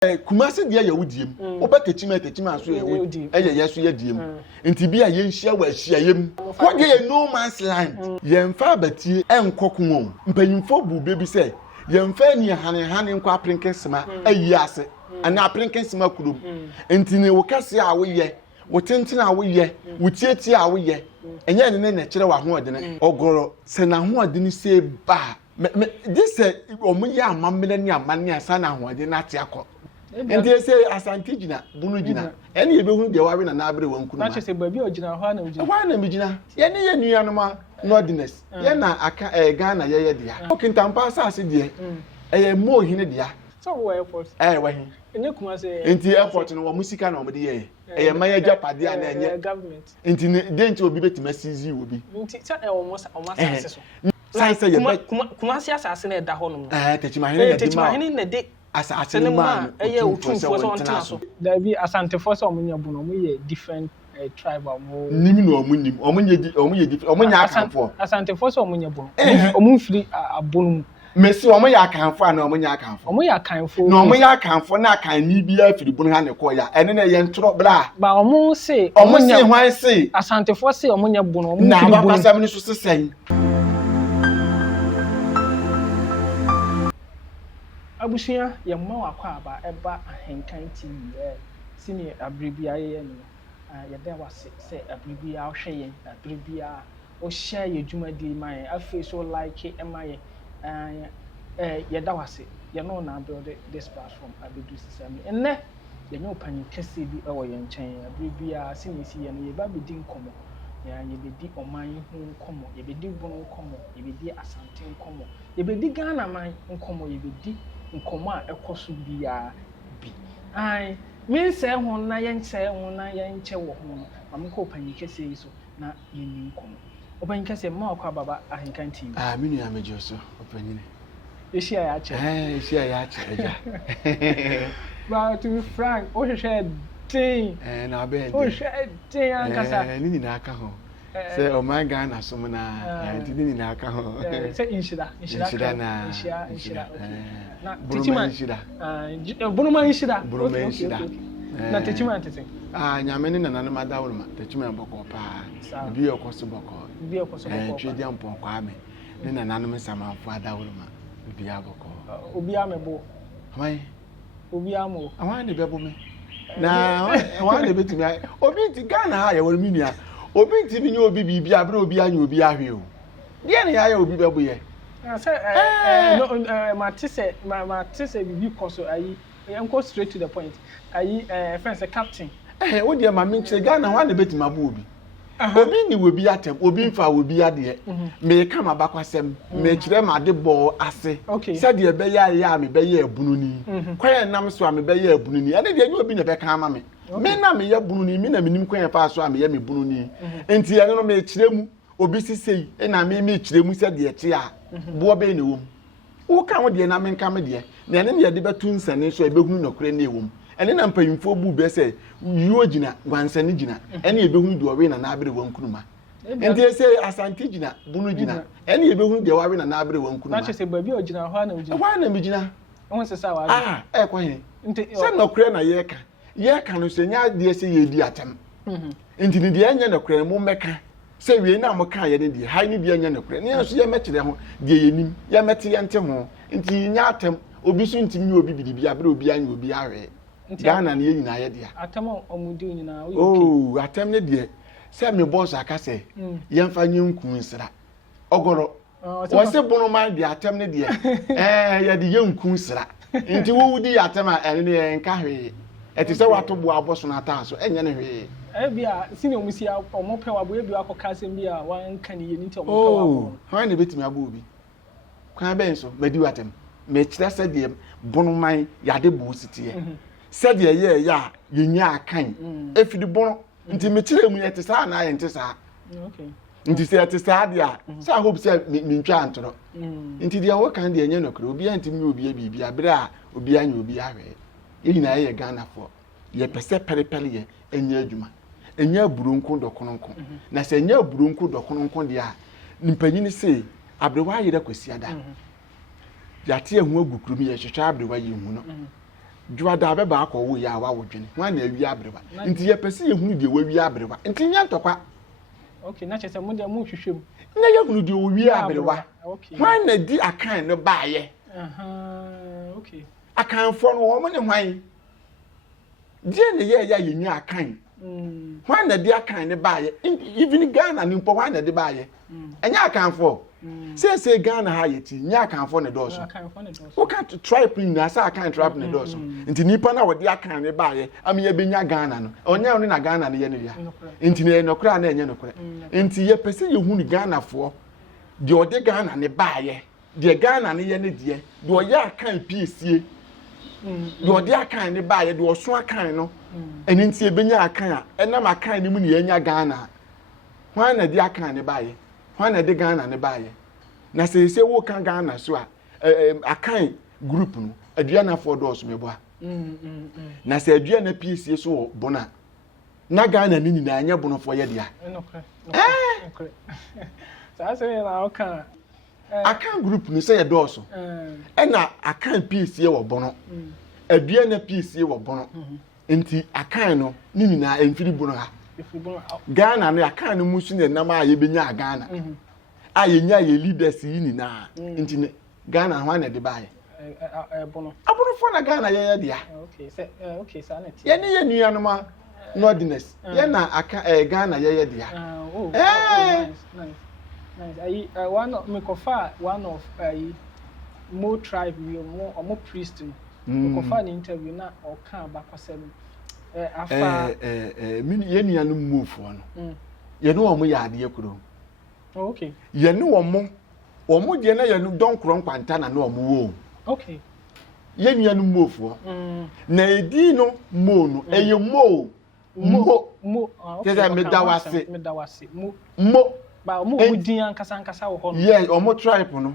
Kumasi dia ya wudiem. Oba Techiman so ya wudi. Yesu ya diem. Nti bia ye nhia wa ahia yem. Ko de no man's land. Ye mfa batie enkokom. Mpanyimfo bu bebi say ye mfa ni hane nkwa aprenkesema ayi ase. Ana aprenkesema kudum. Nti ne wo kase a wo ye. Wo tenten a wo ye. Wo tietie a wo ye. Enye ne na kire wa ho odene. Ogoro se na ho odene se ba. This omuya amamene ni amane asa na ho odene ate akọ. And they say Asante jina, Bono jina. Any you be the warren and abre one could not say baby or jina, one and Mijina. Any new animal, nordiness. Yana a Ghana, ye dear. Talking Tampa, sassy dear. A more Hene dear. So airport. When you come say, into airport and music and over the air. A Maya Japadia and government. Into danger will be better messages you will be. Almost say, Kumasi assassin at the home. Techiman in the day. Asante man, there be Asante for some in Bono, we different tribe or more. Nimino, Omunya can for Asante for some in your bone. Omufri a boom. Messi, Omoya can for no Omunya can for. Omoya can for no Omoya can for na can ni bia fi Bono Koya, and then a yen trop bra. But Omo say, Omunya, why say Asante for say Omunya Bono, now what I'm supposed to say. Abushia, your ma akwa eba ahenkan TV senior abribia ye no ya there was say abribia hwe abribia o share your dwumadi man afi so like e my ya da wase ya no na build this platform abedu sisami enne ya nyo panyin kese bi e wo ye nchen abribia senior si ye no ye ba bedi nkomo ya ye bedi oman hu nkomo ye bedi Bono nkomo ye bedi Asante nkomo ye bedi Ghana man nkomo ye bedi nkomo a ekoso bia bi ai me say ho na ye say ho na ye nche wo ho mam ko panyi kese so na ye ni nkomo opanyi kese ma akwa baba ahenkan TV me nu amejo so opanyi ne eshia ya che eshia ya che eja but to be frank o hwehwe tin na be o hwehwe tin ankasa ni na aka ho say o my Ghana so na ni na aka ho say inshira na inshira na Techiman Bono man shida na Techiman tete nyame ne nana ma dawo ma Techiman boko pa bi okoso boko twedi ampon kwa ame ne nana no sama fa dawo ma bi aboko obi amebo amai obi amo awan ne bebo me na awan ne betimi obi ti Ghana ha ya wor minua obi ti bi nye obi bi abra obi anya obi ahwe o de ne ya obi bebo ye Matisse bibi koso ayi go straight to the point ayi friends captain wo de ma me nche Ghana wa na betima ba obi ni we bi atem obi mfa we bi ade me ka ma bakwasem me kire ma de bo ase se de be ya me be ya ebunu ni kwaye nam so me be ya ebunu ni ade de nye obi na be ka ma me me na me ya bunu ni me na menim kwaye fa so me ya me bunu ni enti ya no me kire mu obi sisei na me kire mu se de eche a bo be ne wom wo ka wo de na me nka me de na ne de betu nsane so ebehunu nokure ne wom ene na mpanyimfo bu be se yuo gina gwansane gina ene ebehunu de owe na abere wankunuma enti ese Asante gina Bono gina ene ebehunu de owe na abere wankunuma na che se baby o gina ho na o me gina won se sa wa kwa he enti se nokure na ye ka no se nya de se ye di atem enti ni de anya nokure mo meka se wie na mo ka ye ne die hai ne die anya nokure ne so ye mekire ho de yenim ye mete ye nte ho enti nya atem obi so ntimi obi bidibia abere obi anya obi ahwe Ghana ne nyina ye dia atem omudi nyina o atem ne die se me boss aka se ye mfa nyenku nsira ogoro wo se Bono man de atem ne die ye de yenku nsira enti wo wudi atem a ene ne nka hwe eti se wato bo aboso na ata so enye ne hwe bia sini omusia omope wabo ebi akoka sem bia wan kan ye nti omope wabo ha ne betimi abo obi kwa ben so medi watem me kire se de Bono man yade bo sitie se de ye ya yenya akan efidi Bono nti me kire mu ye te sa na ye nti sa okay nti se te sa dia sa hope se me ntwa antoro nti dia wo kan de enye nokre obi anti mi obi bibia abira obi anya obi ahwe yina ye Ghana for ye pese perepere ye enye adwuma enye aburunku dokononko na se enye aburunku dokononko dia nimpanyini se abrewa yire kwasiada yate ehu agukuru mi ye hwehwe abrewa yi hu no Juada be ba akọ wo ya wa wodwene wan na awi abreba nti ye pese ye hunu de wawi abreba nti nya ntokwa okay na chese mo de mo hwehwem na ye hunu de owi abreba wan na di akan no baaye okay akan fo no wo mo ne hwan die ne ye ya ye nya akan wan na di akan ne baaye even Ghana ni mpo wan na di baaye enya akan fo say Ghana ha yeti nya akan fo ne doso o can't try pin na say akan trap ne doso nti nipa na wodi akan ne baaye am ye benya Ghana no onya oni na Ghana ne ye ne ya nti ne nokra na enye nokra nti ye pese ye hu ni Ghana fo de odi Ghana ne baaye de Ghana ne ye ne de o ya akan piesie de odi akan ne baaye de oso akan no eni nti e benya akan a enam akan ne mu ne enya Ghana hwan na di akan ne baaye hwan na di Ghana ne baaye na se wo kan Ghana so a akan group no aduana for dos meboa na se aduana piesie so bona na Ghana ni nyina anya bono fo ye dia okay sa se na okan akan group ni se ye doso na akan piesie wo bono aduana piesie wo bono nti akan no ni nyina emfiri bono ha Ghana no akan no musu ne nam a ye benya Ghana a ye nya ye leaders yi nyina nti ne Ghana hwan na de baaye bono abono fo na Ghana ye dia okay sa na ti ye ni ye nuanu ma nordiness ye na aka Ghana ye dia nice one of Mikofa one of more tribe we more priest Mikofa ni interview na o kan ba kwasem afa ye nuanu move fo no ye no omo ya ade ekuro okay ye no omo de na ye no don kron kwanta na no omo wo okay ye nuanu move fo na edi no mo no eye mo keza medawase mo ba mo din ankasa wo ho no yeah omo tribe no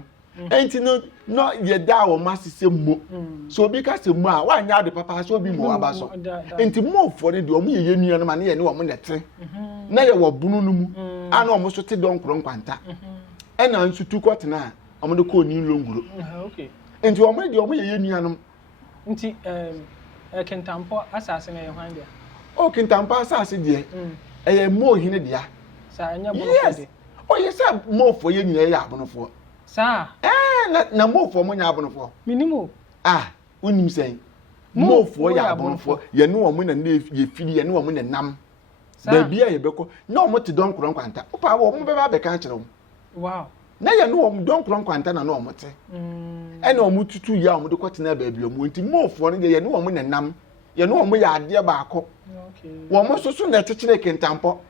enti no ye da wo masise mo so obi ka se mo a wa nya de papa so obi mo aba so enti mo for de omo ye nua no ma ne ye ne omo nete na ye wo bunu no mu ana omo so te don kron kwanta ena nsutu kwatena omo de ko ni longuro okay enti omo de omo ye nua no nti kentampo asase na ye hwan dia o kentampo asase de mo hine dia sa anya bonofo de o ye sa mo fo ye nyina ye abonofo sa na mo fo mo nya abonofo minimo unim sen mo fo ye abonofo ye ne wo mo na ye fili ye ne wo mo na nam ba bia ye beko na wo mo te don kron kwanta opa wo mo be ba be kan kire wo wow na ye ne wo mo don kron kwanta na wo mo te na wo mo tutu ya wo mo de kwatena ba bia mo nti mo fo ne ye ne wo mo na nam ye ne wo mo ya ade ba akọ okay wo mo so na tekire kentampo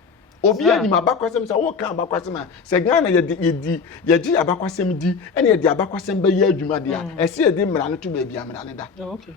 obi ani mabakwasem sa wo kan abakwasem a se Ghana ye di abakwasem di ene ye di abakwasem be ye adwuma dia ese ye di mra no to ba bia mra ne da okay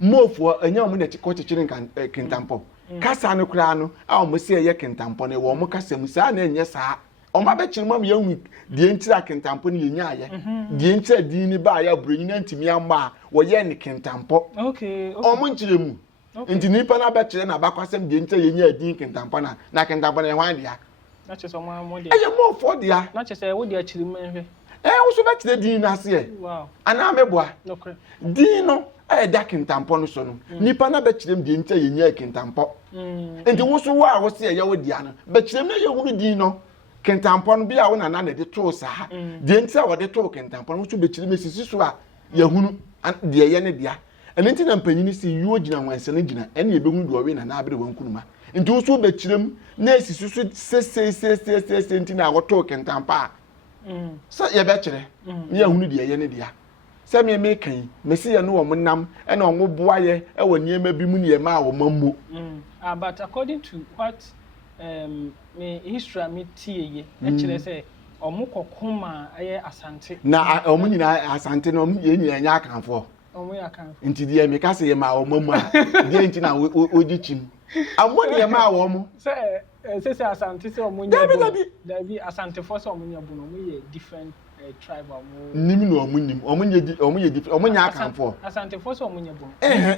mofo anya wo na ko chechire kentampo kasa no kra no a wo se ye kentampo ne wo mo kasem sa na enye sa o ma be chirima me yahu die ntira kentampo ne yenya aye die ntira di ni ba ya bronyi na ntimi amma wo ye ne kentampo okay o mo nchire mu nti nipa na be kire na bakwasem de nte yenya adin kentampa na kentampa na hwan dia na chese mo mo dia mo fo dia na chese wo dia kire manhwe wo so be kire din na se wow ana meboa okay din no da kentampa no so no nipa na be kire de nte yenya kentampa nti wo so wa wo se ye wo dia no be kire na ye hunu din no kentampa no bia wo na na de to sa de nte a wo de to kentampa no so be kire mesisi so a ye hunu de ye ne dia ene nti na mpanyini si yuo gina wansene gina ene ye behunu do we na na abere wankunuma nti wo so be kirem na esisi so se nti na woto kentampa sa ye be kire ne ye hunu de ye ne dia se me kan mesi ye no wo nam ene wo boa ye e wo niema bi mu ne ma wo mammo but according to what me history me tie ye kire se omo kokoma aye Asante na omo nyina Asante no omo ye nyina nya akanfo nti die me ka se ye ma wo mamu a die nti na oji chim amoni ye ma wo mo se Asante se omunya dabi Asante for se omunya bu no mo ye different tribe omo nim no omunya different omunya akanfo Asante for se omunya bu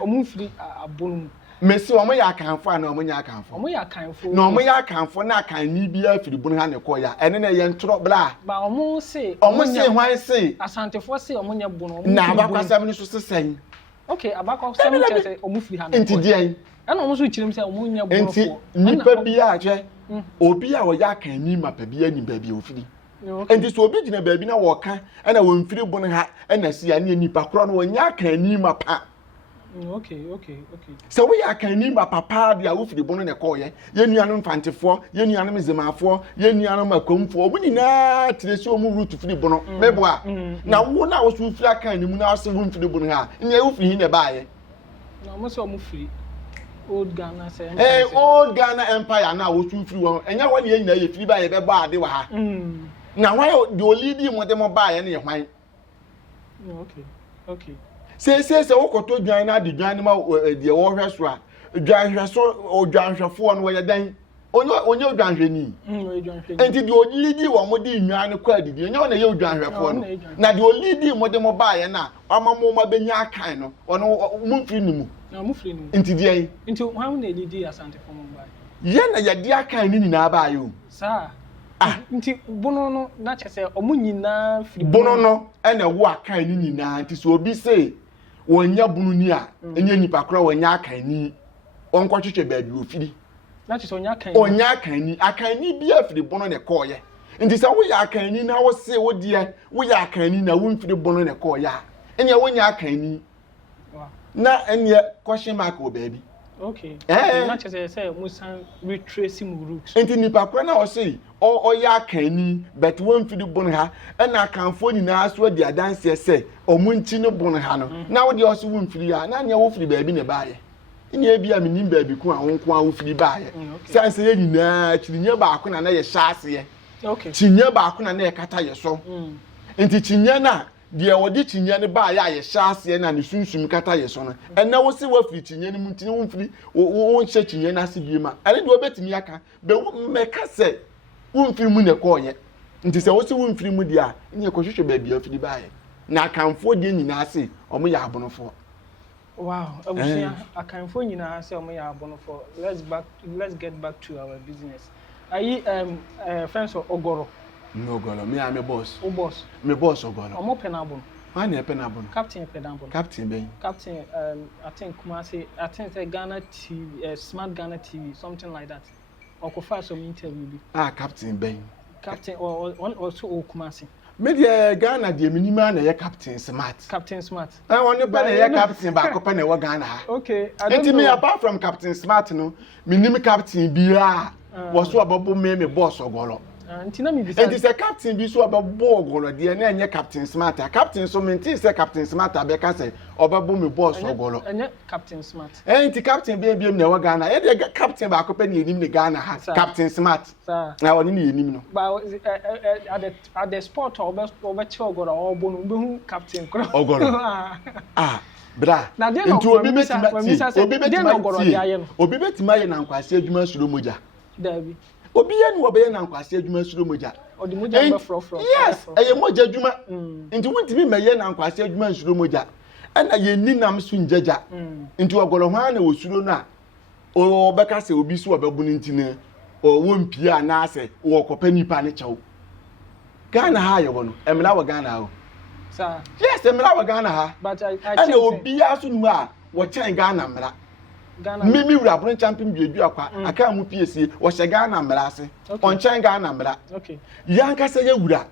omufiri abonu mesi omunya akanfo na omunya akanfo omunya akanfo na omunya akanfo na akan ni bia afiri bunu ha ne ko ya ene na ye ntro bla ba omo se hwan se Asante for se omunya bu no na abakwasam ni so sesen Okay, abako some say omufiri ha. Enti dia. Ana omo so chirim say omo nya bono fo. Enti nipa bia ahwe. Obi a wo ya kan ni mapa bia ni ba bia ofiri. Enti so obi gina ba bi na wo kan na wo mfiri bono ha na sia ne nipa kro no wo nya kan ni mapa. Okay. So we are can name papa dia wo firi bono ne koye ye nuanom fantefo ye nuanom zemafo ye nuanom akomfo obu nyina tiresi omu root firi bono mebo a na wo na wo so firi aka ni mu na wo firi bono ha nya wo firi ne baaye na mo so omu firi old Ghana say old Ghana empire na wo so firi won enya wo ne ye nyina ye firi baaye be ba ade wa ha na why the leading mo dem baaye ne ye hwan okay say wo koto dwan na de dwan ma de wo hwe so a dwan hwe so o dwan hwefo no ye dan onye dwan hwe ni enti de olidi wo mo de nwan no kwa adidi onye na ye dwan hwefo no na de olidi mo de mo baaye na amamo ma benya akan no ono mu mfiri ni mu na mu firi ni enti de ai enti how na elidi Asante for mo baaye ye na ye de akan ni na baaye o sa nti bono no na chese omu nyina firi bono no na wo akan ni nyina nti so obi say wonya bunu ni a enye nipa kra wonya akani onko twetwe baabi ofiri na chese onya akani bia firi bono ne koye nti sa wo ya akani na wo se wo de wo ya akani na wo mfiri bono ne koye enye wonya akani na enye question mark wo baabi okay na chese say musan retrace mu roots nti nipa kra na wo se o ya akani but wo mfiri bono ha na akanfo nyina so de adanse se omunchi no bono ha no na wo de o so wo mfiri ha na ne wo firi baabi ne baaye ine bia me nim baabi ku a wonko a wo firi baaye sanse ye nyina chirinye baako na ye hyase ye okay chinya baako na ye kata ye so nti chinya na de wo de chinya ne baaye a ye hyase na ne sunsum kata ye so no na wo se wo firi chinya ne mu ntini wo mfiri wo nche chinya na se biema ale de obetimi aka be meka se wo mfiri mu ne koye nti se wo se wo mfiri mu dia nye kohwehwe baabi afiri baaye na kanfo de nyina ase omo ya abonofo wow abusia akanfo nyina ase omo ya abonofo let's get back to our business ayi friends ogoro no ogoro me am boss o boss me boss ogoro omo penabon why penabon captain penabon captain ben captain I think Kumasi Ghana TV smart Ghana TV something like that okofa some interview bi captain ben captain or also Kumasi me de Ghana de minima na ye captain smart won be na ye captain ba ko pe na we Ghana ha okay I don't know me apart from captain smart no minim captain bia wo so ababo me boss ogolo ntina mi bisa enti se captain bi so ababo ogolo de na enye captain smart captain so menti se captain smart abeka se obabo me boss ogolo enye captain smart enti captain bia na we Ghana e de captain ba ko pe na enim ni Ghana ha captain smart na woni ni enim no ba at the sport obechi ogoro obonu behu captain kro ogoro bra nti obi betima ye na nkwase adwuma suro moja dabi obi ye ni obe ye na nkwase adwuma suro moja odi moja be frofro yes eye moja adwuma nti wontimi meye na nkwase adwuma suro moja na ye ninam so njaja nti ogolo hwan na osuro na o beka se obi so obebunu ntine o wompia na ase wo kopa nipa ne chew Ghana ha ye wono emla wa Ghana ha sir yes emla wa Ghana ha but I and obi aso nu a wo chen Ghana mra mimi wura bron champion biedu akwa aka mu piesie wo hye Ghana mra ase on chen Ghana mra okay yanka se ye wura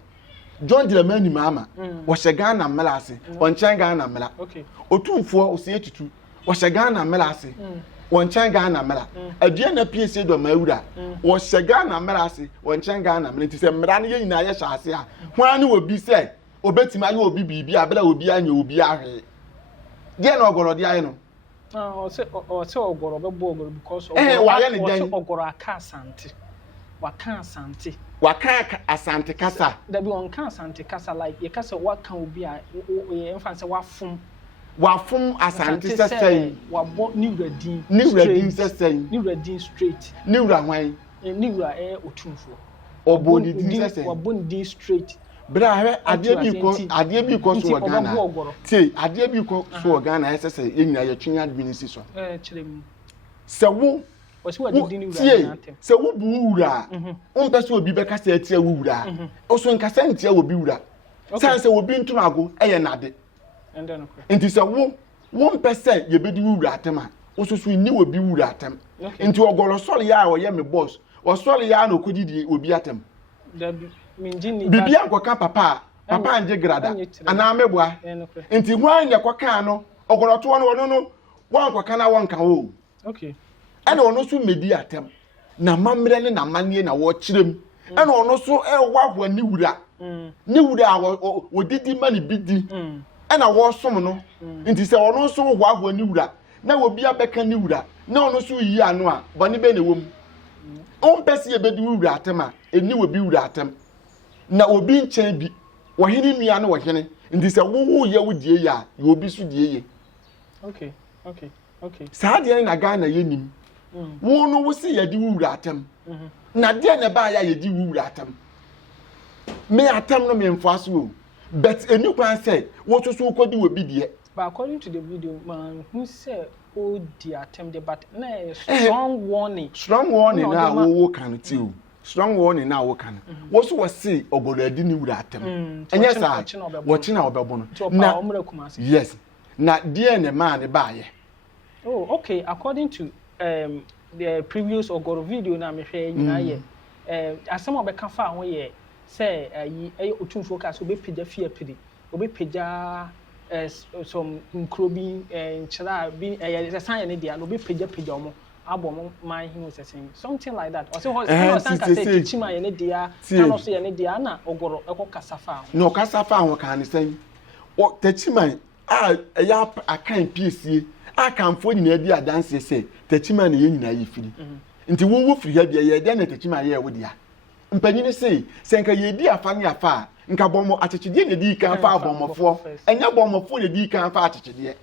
John Dramani mama wo hye Ghana mra ase on chen Ghana mra okay otumfo osie tutu wo hye Ghana mra ase on chen Ghana mra adua na piesie do ma wura wo hye Ghana mra ase on chen Ghana mra nti se mra ne ye nyina ye hye ase a hwan ne obi se obetima ye obi bibi abela obi anya obi ahwe de na ogoro de aye no o se ogoro be bo ogoro because ogoro aka Asante waka Asante kasa da bi on kan Asante kasa like ye kasa waka obi a ye emfa se wafum Asante sesei wabo niwradin straight niwra hwan niwra otumfo obodi din sesei wabo din straight bra he ade bi ko so Ghana ti ade bi ko so Ghana sesei ye nyina ye twin adminisi so kirem se wo wasi wadi din wura na atem se wo bu wura pese obi be kasa atia wo wura o so nkasa ntia wo bi wura sanse wo bi ntumago eye nade ende no nti se wo 1% ye bedi wura atema osusu ni obi wura atem nti ogoro sole ya o ye me boss o sole ya na okodidi obi atem bibia nkoka papa anje grada ana meboa nti hwan ne koka no ogoro to no wan koka na won ka o okay ana ono so medi atem na mamre ne na manie na wo kirem ana ono so wahwa ni wura ni wura wo didi mani bidi ana wo som no nti se ono so wahwa ni wura na obi abeka ni wura na ono so yi ano a bone be na wom on pese ye bedi wura atem a eni obi wura atem na obi nchen bi wo hene nua na wo hene nti se wo ye wo die ya ye obi so die ye okay saade na ga na yenim wo no wo se ye di wura atem na de na ba ya ye di wura atem me atem no me mfaso o but eni kwan say wo so so kodi obi die. But according to the video, man, who said, "Oh, the attempt, but na strong warning." Strong warning now. Wo can too. Strong warning now. Wo can. What was say obodo adi ni wura attempt? And yes, watching our babono. Yes. Na dear ne man buy. Oh, okay. According to the previous Ogoro video, na me share na ye. Asem obeka fa ho ye say ayi otumfo ka so be pija fie pidi. Obe pija some nkrobi nchira bi san ne dia no be pija omo abom man he was saying something like that or say Asante say Techiman ye ne dia kan so ye ne dia na Ogoro eko kasafa no kasafa ho kan say o Techiman ya akan piesie akanfo nyina di adanse say Techiman ye nyina ye firi nti wo firi ha bia ye de na Techiman ye wo dia mpanyini say senka ye di afa ne afa nka bomo atechide ne di kan fa bomofo enya bomofo ne di kan fa atechide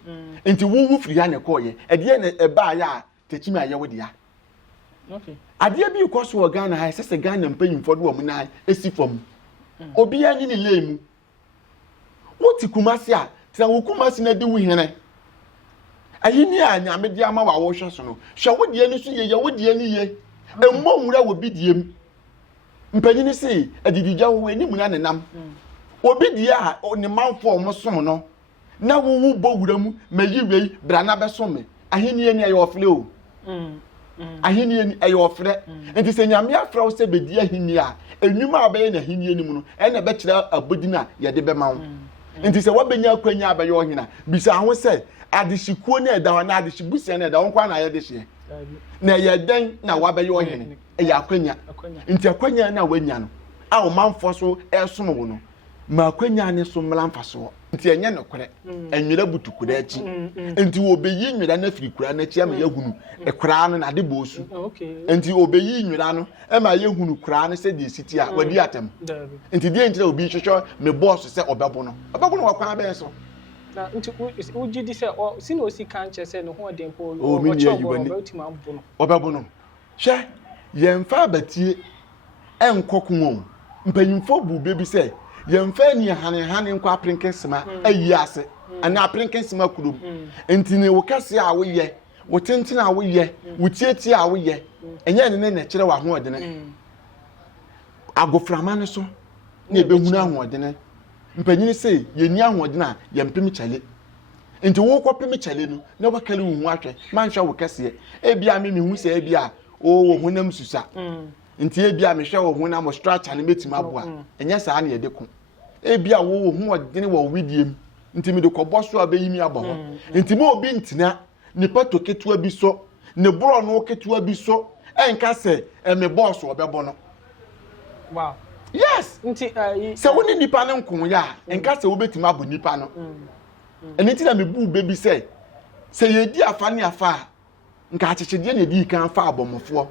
nti wo firi ya ne koye ede ne eba ya Techiman ya wo dia okay ade bi koso wo Ghana ha sese Ghana mpanyimfo do wo na esi fam obi ya ni lemu woti Kumasi a tira wo Kumasi na de wo hene ayini a nyame di ama wa wo hwe so no hwe wo die ni so ye wo die ni ye emmo nwura wo bi diem mpanyini si adidija wo eni mu na nenam obi die a ne manfo mo som no na wo bo wura mu mayiwei bra na beso me ahini eni ayo ofle o ahini eni ayo ofre enti se nyame afra wo se bedi ahini a enwuma abaye na ahini eni mu no ene be kira abodi na ye de be mawo enti se wabenya akwanya abaye ohina bisa ho se adishikuo na eda na adishibusia na eda won kwa na ye de hye na ye den na wabaye ohene ya akwanya nti akwanya na wanya no a o manfo so esom wo no ma akwanya ne so mlamfaso nti enye nokore enwira butukura achi nti obeyi nwira na firi kura na chi ama yahunu ekura no na de bosu nti obeyi nwira no e ma yahunu kura no se de siti a wadi atem nti de nti obi hwehwe me boss se obebo no wakwa be so na nti uji di se o sino osi kan che se no ho dempo o obebo no hwe yemfa abatie enkokunwo mpanyimfo bu bebi se yemfa ni hane nko aprenkensema ayi ase ana aprenkensema kudum entine wo kase a wo ye wo tenten a wo ye wo tietie a wo ye enye ne na kire wa ho odene agoframa ne so na ebehunu ho odene mpanyini se yeni ho odene a yempem chale enti wo kopem chale no na wakale hu ahwe manhwa wo kase ebia me hu se ebia wo honam susa nti ebia me hwe wo honam structure ne metima aboa enya saa na ye de ko ebia wo hu odene wo widiem nti me de kobɔ so abeyimi abɔ ho nti mo obi ntina ne pato ketua bi so ne bro no ketua bi so enka se me boss obɛbɔ no wow yes nti se woni nipa ne nkon ya enka se wo betima abɔ nipa no eni ti na me bu bebi se ye di afa ne afa nka achichide na di kan fa abomofo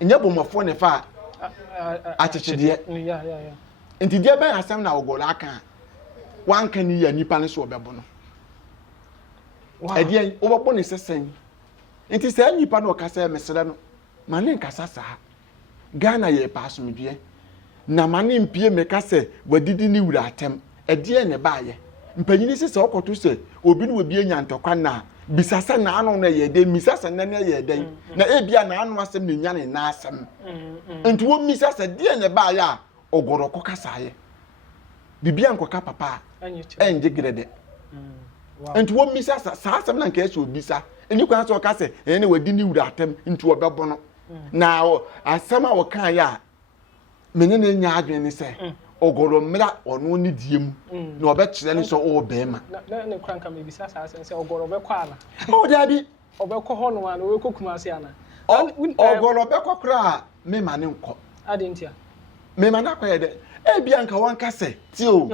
enye bomofo ne fa achichide yeah nti dia ben asem na Ogoro aka wan kan ya nipa ne so obebo no edie obebo ne sesen nti se nipa no kasa mesere no mane nkasa saa Ghana ye pass medie na mane mpie mekase wadidi ni wura atem edie ne baaye mpanyini sese okoto se obi no obi anya ntokwa na bisasa na anu na ye de misasa na na ye den na ebia na anu asem ne nya ne na asem nti wo misasa die ne baaye a Ogoro kokasa ye bibia nkoka papa enje grede and wo misa sa asem na nke so obisa eni kwan so ka se ene wadi ni wura atem nti obebono na asem a wo kan ya menye na nya adwen ni se ogoro mra ono ni diem na obekire ni so o bema na ne kran ka me bisa sa asem se ogoro be kwa ana o dabi obekọ ho no ana we kokumase ana ogoro bekọ kra me ma ne nkọ adentia me ma na kwa de bia nka wan ka se ti o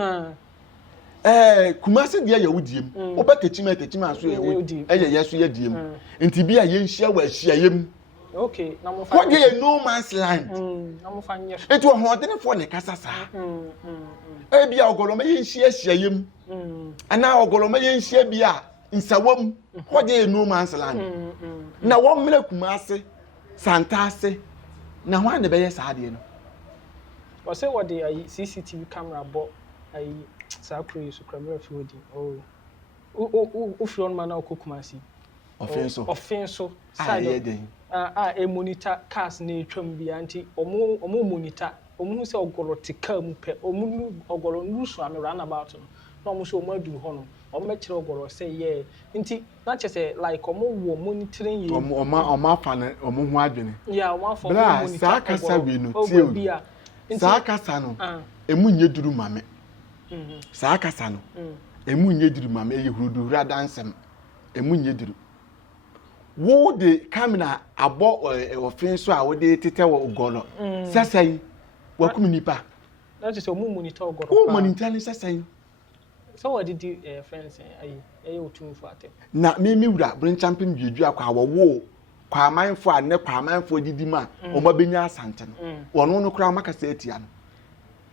Kumasi dia ya wudiem oba Techiman so ye yeso ye diem nti bia ye nhia wa ahia yem okay na mo fa what dey no man's land na mo fa nye etu ho de fo ne kasa sa bia ogoloma ye nhia ahia yem ana ogoloma ye nhia bia nsawam what dey no man's land na wo mle Kumasi santase na ho ane be ye sa de no o say what dey CCTV camera bo ai sakuri so camera fiodi o fion man na Kumasi offenso side e monitor cars na etwam bia nti omo monitor omo se ogoro tika mu pe omo ogoro nusu am run about no omo so omo adu ho no omo mekire ogoro say yeah nti na chese like omo wo monitoring ye omo afa na omo hu adwene yeah omo afa monitor sa kasa we no tie sa kasa no emu nye duru mame sa kasa no emu nye duru mame ye hurudu hurada ansem emu nye duru wo de kamera abo ofin so a wo de tete wo ogolo sasai wa kum nipa na just omu monitor ogolo o monitor ni sasai so what did friends ayi otumfo atem na me wura brin champion biedu akwa wo kwa amanfo a ne kwa amanfo didima o ma benya asante no wono no kura makasa etia no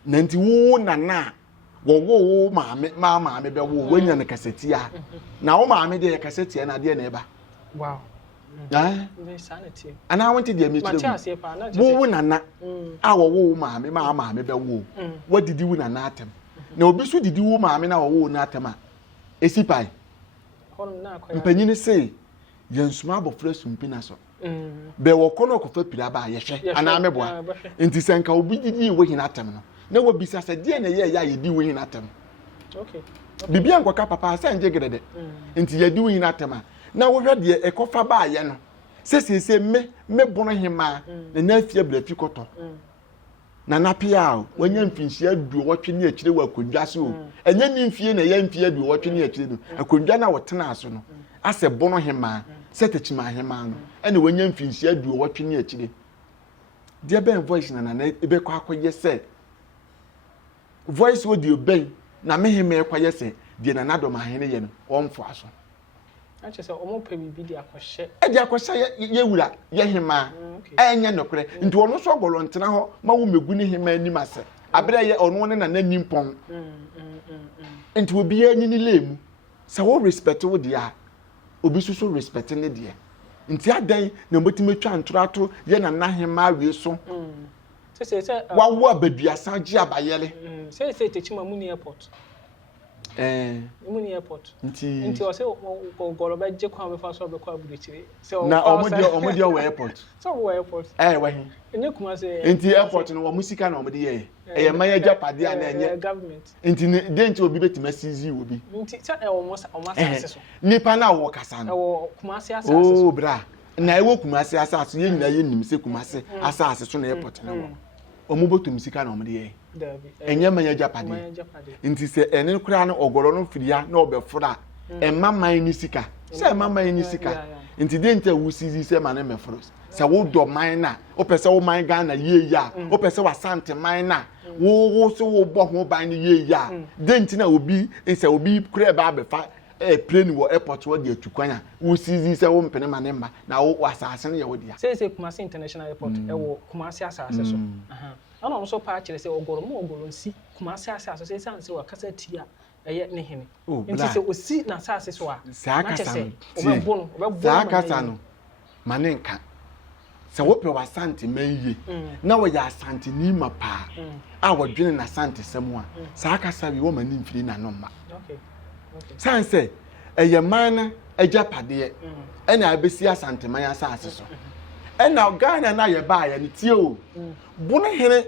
na nti wo nana wo maame be wo wanya ne kasetia na wo maame de kasetia na de na eba wow insanity and I wanted the meeting wo nana a wo maame maame be wo what did you na atem na obi so didi wo maame na wo na atem a esipai mpanyini say yensuma abofra sumpina so be wo kono kofa pira ba ye hwe ana meboa enti senka obi didi wo hina atem no na wo bisa se de na ye ya yedi wo hina atem okay bibia nkoka papa se nje grede enti yedi wo hina atem a na wo hwe de ekofa ba ye no se me bono hima na afia blafi koto na napia wanya mfinhia du wotwe ne akire wa akondwa so enye ni mfie na ya mfie du wotwe ne akire no akondwa na wotena aso no ase bono hima se Techiman hima no ene wanya mfinhia du wotwe ne akire dia ben voice na ebe kwa akoye se voice wo di oben na me hima ekwaye se die na nadom ahene ye no omfo aso acha se omo pe bibi di akohye e di akohye ye wura ye hima enye nokre nti ono so ogolo ntena ho ma wo megu ne hima anim ase abere ye ono ne na nanim pon nti obi anyi ni lemu se wo respect wo dia obi so respect ne dia nti adan na mbotime twa ntorato ye na hima awie so se wa wo abaduasa gi abayele se Techiman mu ni airport Muni airport. Nti o se ogoro be je kwa be fa so be kwa buruchire. Na omodi o airport. So wo airport. Wa hin. Enye Kumasi. Nti airport no wo musika na omodi ye. Eye maya japade a na enye government. Nti de nti obi betima sizi obi. Nti se o mo asase so. Nipa na wo kasa no. Wo Kumasi asase so. Oh bra. Na ewo Kumasi asase ye nyina ye nim se Kumasi asase so na airport na wo. Omo botu musika na omodi ye. Enye manya japade nti se ene kura no ogoro no firia na obefura emman ni sika se emman ni sika nti de nta wusizi se ma na mefros se wo do man na o pese wo man ga na ye ya o pese wa Asante man na wo so wo bo ho ban ni ye ya de nti na obi se obi kura ba befa plane wo airport wo de atukwanya wusizi se wo mpene ma ne mba na wo asase ne ye wo dia se Kumasi International Airport e wo Kumasi asase so ana no so pa kire se ogoro nsi Kumasi asase so se anse wa kasa tia eye ne hene nti se osi na asase so a na se obebono kasa no manenka se wo pe wa Asante manye na wo ya Asante ni mapa a wo dwene na Asante semu a sa kasa wi wo mani mfiri na no ma sanse eye man ajapade ena abesi Asante man asase so ena Ghana na ye ba ya ne tie o bunu here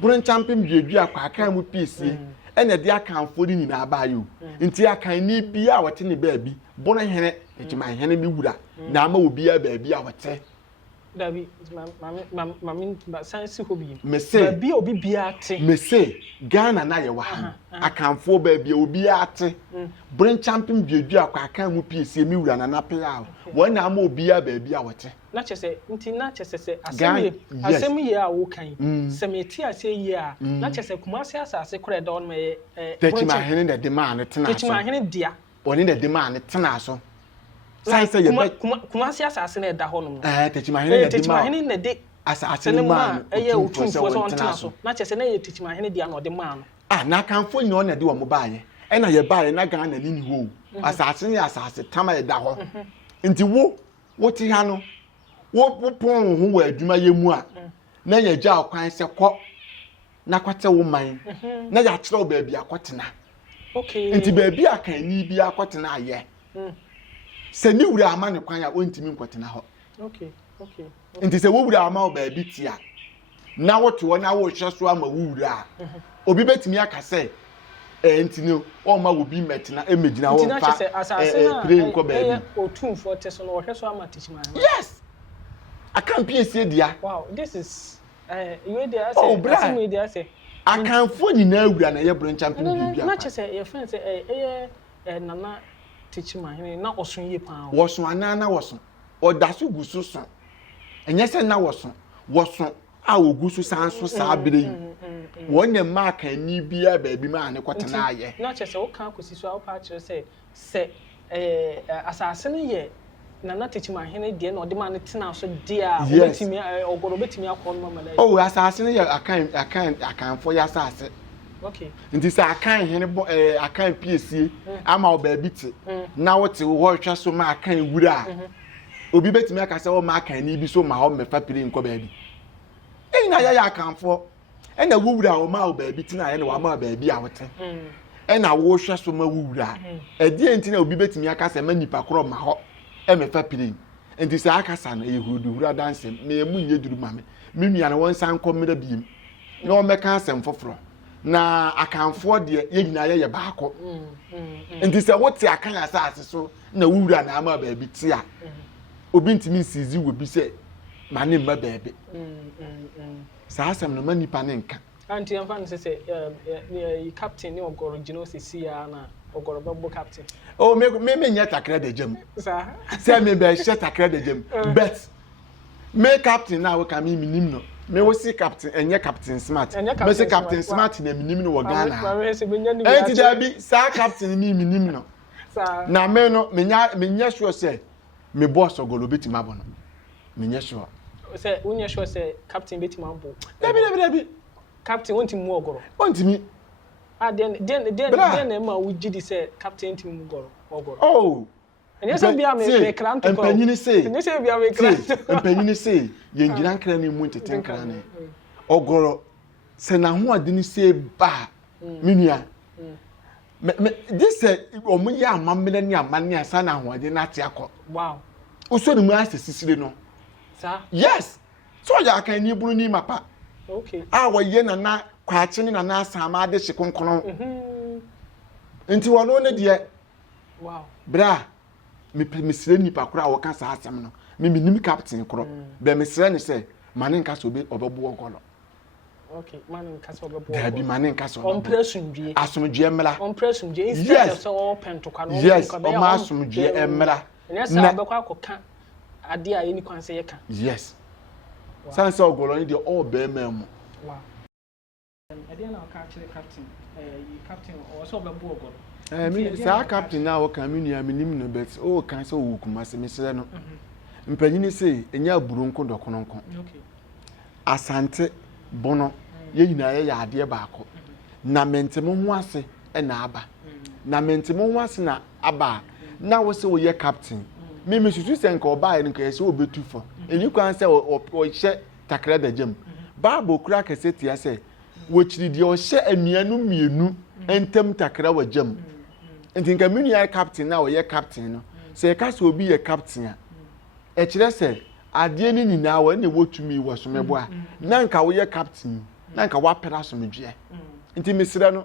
bunu champion biedu akwa aka mu peace ene de akanfo ni na abayo nti akan ni bia wote ne baabi Bono Hene Techiman Hene mi wura na ama obi a baabi a wote Dabi mami science hobby me say baabi obi bia te me say Ghana na ye wa akanfo baabi obi a te brain champion biadu akwa akan mu piesie mi wura na pe a won na ama obi a baabi a wote na chese nti na chese se asem ye a wo kan semeti ase ye a na chese kumase asase kore da on me Techiman Hene de demand tena so Techiman Hene dia oni de demand tena so sai say ye kumase asase na da ho no Techiman Hene de Techiman Hene ne de asase ne ma eye otumfo so on tena so na chese na ye Techiman Hene dia no de ma no na kanfo nyina ona de wo mo baaye e na ye baaye na Ghana ni ho asase ne asase tama ye da ho nti wo ti ha no wo pon ho wa adwuma ye mu a na ye gya kwan se kɔ na kwate wo man na ya kyerɛ wo baabi akɔtena okay nti baabi akan ni bi akɔtena ayɛ se ni wura ama ne kwan a ontimi nkɔtena hɔ okay nti se wo wura ama wo baabi tia na wo to na wo hwɛ so ama wo wura obi betimi aka sɛ nti no o ma wo bi metena emegyina wo fa pray nkɔ baabi otumfo te so no wo hwɛ so ama Techiman yes I can't be a dia. Wow, this is you there say I can't phone you now and a brain champion. Not just your friend say Nana Techiman Hene na osun ye pa. Was one na was or dasu gusu son. And yes na was a wo gusu san so sa bere. Won ye mark and ni bia baby man e kwatena ye. Not just o kan kosi so a pa kire say asase ne ye Nana Techiman Hene de na odema tena so dia obetimi ogoro betimi akọ no mama. Oh, asase ne akan for ya asase. Okay. Nti sa akan Hene akan piesie ama obaabi ti. Na wote wo hwa so ma akan wura. Obi betimi aka se wo ma akan ni bi so ma ho mefa pire nko baabi. Na ya akan fo. Na wo wura wo ma obaabi ti na ye na wa ma baabi a wote. Na wo hwa so ma wo wura. Edi enti na obi betimi aka se ma nipa kro ma ho. Emefa pire enti sa akasa na yehudu hura danse na emu nye duru mame menua na won san komera biem na o meka asem foforo na akanfo de ye nyina ye baako enti se wote akan asase so na wura na ama baabi ti a obi ntimi sizi wo bi se mane mma baabi sa asem no manipa ne nka anti amfa no se captain ne ogoro gino se ya na ogoro babo captain oh me nya takra de jam sa say me be she takra de jam but me captain na we ka me minim no me wo si captain enye captain smart me si captain smart na minim no wo Ghana enti da bi sa captain ni minim no sa na me no me nya sure say me boss ogolo beti mabo no me nya sure say unya sure say captain beti mabo dabi captain won't mu ogoro ontimi then ma wujidi say captain team ogoro oh and yes bia me kran to empanyini say and yes bia me kran empanyini say ye ngira nkra ni mu nteten kra ne ogoro se na ho ade ni say ba menua me this omo ya amamene ni amane asa na ho ade na ate akọ wow uso ni mu asesisire no sir yes so ya kan ni buru ni mapa okay wo ye na kwache ni na asama ade hyekonkono nti wono ne de wow bra me sire nipa kora a woka sa asem no me nim captain koro be me sire ne se mane nka so obebu ogolo okay mane nka so obebu da bi mane nka so on presumdue asomdue mra on presumdue instead of so open to kwano yes o ma asomdue emra na obekwa akoka ade a yeni kwan se yeka yes sanse ogolo ni de all be mem wow ade na ka kire captain captain o so obebu ogolo me sa captain na wo kan menua menim no bet o kan se wo kumase mesere no mpanyini se enya aburu nko dokononko okay Asante Bono ye nyina ye ade baako na mentemo ho ase na aba na mentemo ho ase na aba na wo se wo ye captain me susu se nka oba ye nka ye se obetu fo eni kwan se o hye takra da jam bible kura kaseti ya se wo chiri de o hye anuanu mienu entem takra wa jam enti nka menu ya captain na wo ye captain no se ka se obi ye captain a e kire se ade ni nyina wa ne wotumi wo somebo a na nka wo ye captain na nka wa pera somdwe enti mesira no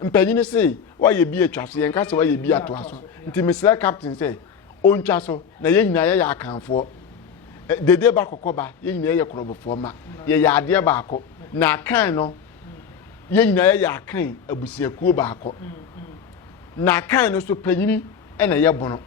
Mpanyini say why ye bi atwa so yenka say why ye bi ato aso nti Mr. Captain say ontwa so na ye nyina ye akanfo dede ba kokoba ye nyina ye korobofo ma ye ade ba akọ na akan no ye nyina ye akan abusiakuo ba akọ na akan no so panyini na ye bono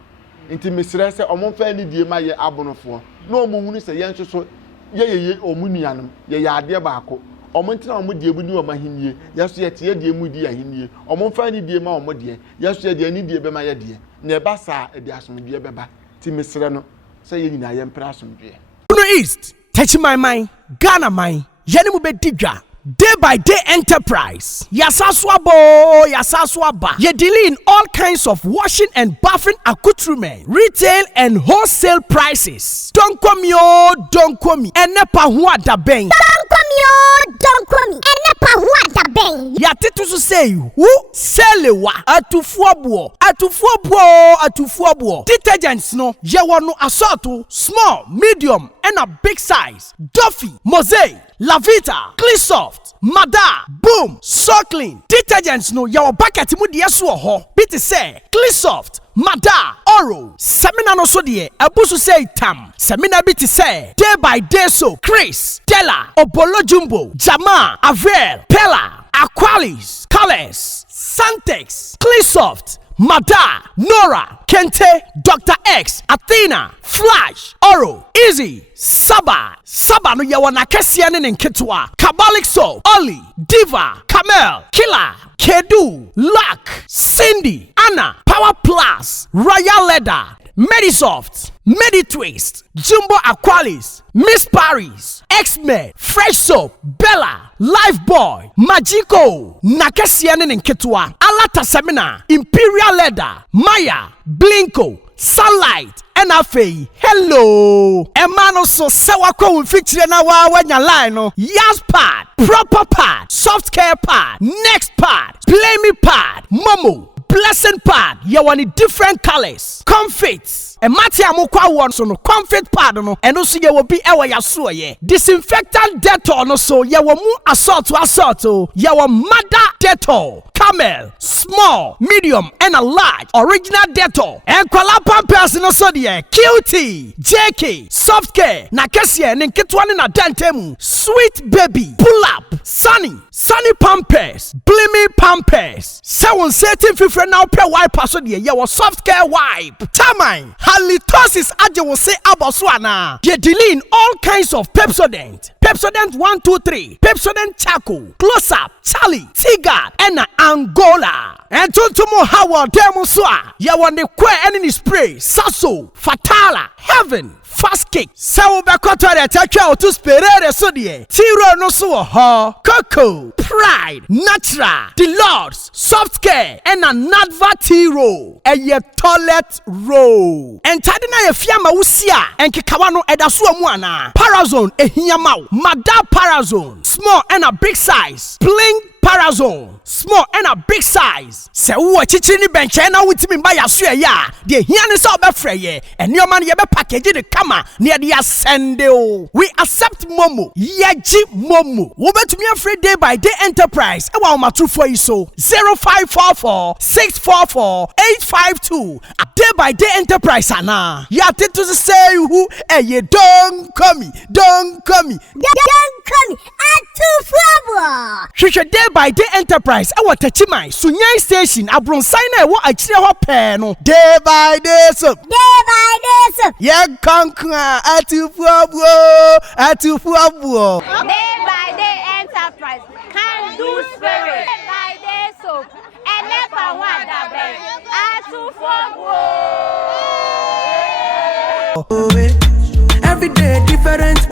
nti Mr. say omonfa ni die ma ye abonofo na omonhunu say ye nso so ye omunuanom ye ade ba akọ omontina omudie bu ni omahinie yaso ye tie die mu di ahinie omonfa ni die ma omodie yaso ye die ni die be ma ye die na eba sa e die asomdue beba ti Mr. no say ye nyina ye mpra asomdue Bono East Techiman Ghana man yene mu be digwa day by day enterprise. Yasaswaba. Ye deal in all kinds of washing and bathing accoutrement, retail and wholesale prices. Don't come yo, don't come. Enepa huwa da beng. Don't come yo, don't come. Enepa huwa da beng. Ya titu su say who selewa atufuabuo. Detergents no ye wano assorto small, medium and a big size. Duffy, Mosaic, Lavita, Cleansoft, Mada, Boom, So Clean. Detergents no yawa bucket mu die so ho. Biti say Cleansoft, Mada, Oro. Semina no so die abusu say tam. Semina biti say day by day so Chris, Della, Obolo Jumbo, Jama, Avel, Pella, Aqualis, Colors, Santex, Cleansoft, Mada, Nora, Kente, Dr. X, Athena, Flash, Oro, Easy, Saba no yawana kesiane nketwa, Kabalik Soap, Oli, Diva, Camel, Killer, Kedu, Luck, Cindy, Anna, Power Plus, Royal Leather, Medisoft, Meditwist, Jumbo Aqualis, Miss Paris, X-Men, Fresh Soap, Bella, Lifeboy, Magico, Nakesiane nketwa, Alata Semina, Imperial Leather, Maya, Blinko, Sunlight, NFA, hello. Emano so sewako feature na wanya line no. Yas pad, proper pad, soft care pad, next pad, play me pad, Momo, blessing pad. You want different colors. Comfits. E mati amukwa won so no comfort pad no. Eno so ye will be ewa yaso ye. Disinfectant Dettol no so ye will mu assault. Ye will Mada Dettol. Camel, small, medium, and a large original Dettol. And kwala pampers no so die QT, JK, soft care, Nakesia, Ninkitwani na Dantemu, sweet baby, pull up, sunny pampers, blimmy pampers. Someone setting fifre now per wipe so die ye was soft care wipe. Tamai, halitosis aje will say aboswana. Ye dealing all kinds of Pepsodent. Pepsodent 123, Pepsodent Charcoal, Close Up, Charlie, Tigard, and Angola. And Tuntumo Howard Demuswa, Yawane Kwe Enemy Spray, Sasso, Fatala, Heaven, Fast Kick, Sao Bakotore Takao to Sperere Sodie, Tiro no so ha, Coco, Pride, Natural, The Lords, Soft Care, and a Nadva Tiro, and ye toilet roll. And Tadina Fiamma Usia, and Kikawano Edasua Mwana, Parazone, Ehiamau, Mada Parazone, small and a big size, Bling Parazone, small and a big size. Se uwa chichini benche na witimi mba ya suya ya. Die hiani sa obe freye. And your man yebe package de kama. Niya diya sende o. We accept Momo. Yeji Momo. Ube tumi ya free day by day enterprise. Ewa umatru for iso. 0544-644-852. A day by day enterprise ana. Ya titu say who. Ye don't come. Don't come. Atu Fabo. Shusha day by day enterprise. Ewa Techiman. Sunyai station. Abronsaina ewa achire ho peno. Day by day so. Ye kankwa. Atu Fabo. Day by day enterprise. Can do spirit. Day by day so. Enepa wada beng. Atu Fabo. Every day different.